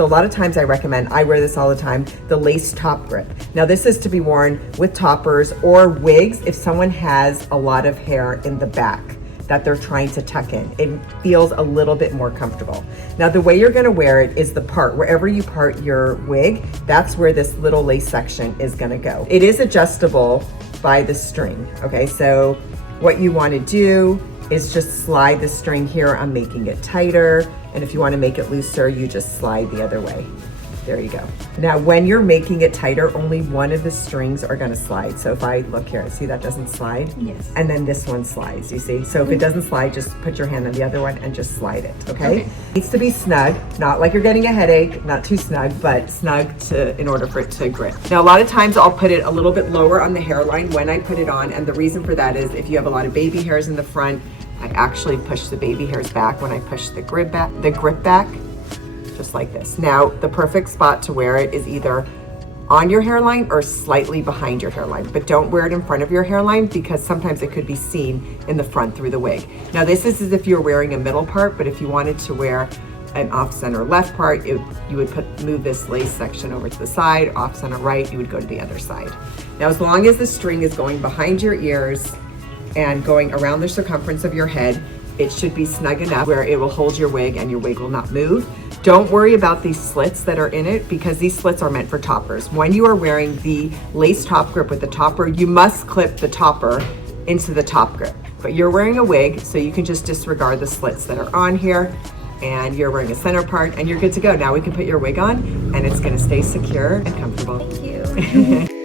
So a lot of times I wear this all the time, the Lace TopGrip. Now this is to be worn with toppers or wigs if someone has a lot of hair in the back that they're trying to tuck in. It feels a little bit more comfortable. Now the way you're gonna wear it is the part, wherever you part your wig, that's where this little lace section is gonna go. It is adjustable by the string, okay? So what you wanna do is just slide the string here. I'm making it tighter. And if you wanna make it looser, you just slide the other way. There you go. Now, when you're making it tighter, only one of the strings are gonna slide. So if I look here, see that doesn't slide? Yes. And then this one slides, you see? So if it doesn't slide, just put your hand on the other one and just slide it, okay? It needs to be snug, not like you're getting a headache, not too snug, but snug in order for it to grip. Now, a lot of times I'll put it a little bit lower on the hairline when I put it on, and the reason for that is if you have a lot of baby hairs in the front, I actually push the baby hairs back when I push the grip back, just like this. Now, the perfect spot to wear it is either on your hairline or slightly behind your hairline, but don't wear it in front of your hairline because sometimes it could be seen in the front through the wig. Now, this is as if you're wearing a middle part, but if you wanted to wear an off-center left part, you would move this lace section over to the side, off-center right, you would go to the other side. Now, as long as the string is going behind your ears and going around the circumference of your head, it should be snug enough where it will hold your wig and your wig will not move. Don't worry about these slits that are in it because these slits are meant for toppers. When you are wearing the Lace TopGrip with the topper, you must clip the topper into the top grip. But you're wearing a wig, so you can just disregard the slits that are on here, and you're wearing a center part and you're good to go. Now we can put your wig on and it's gonna stay secure and comfortable. Thank you.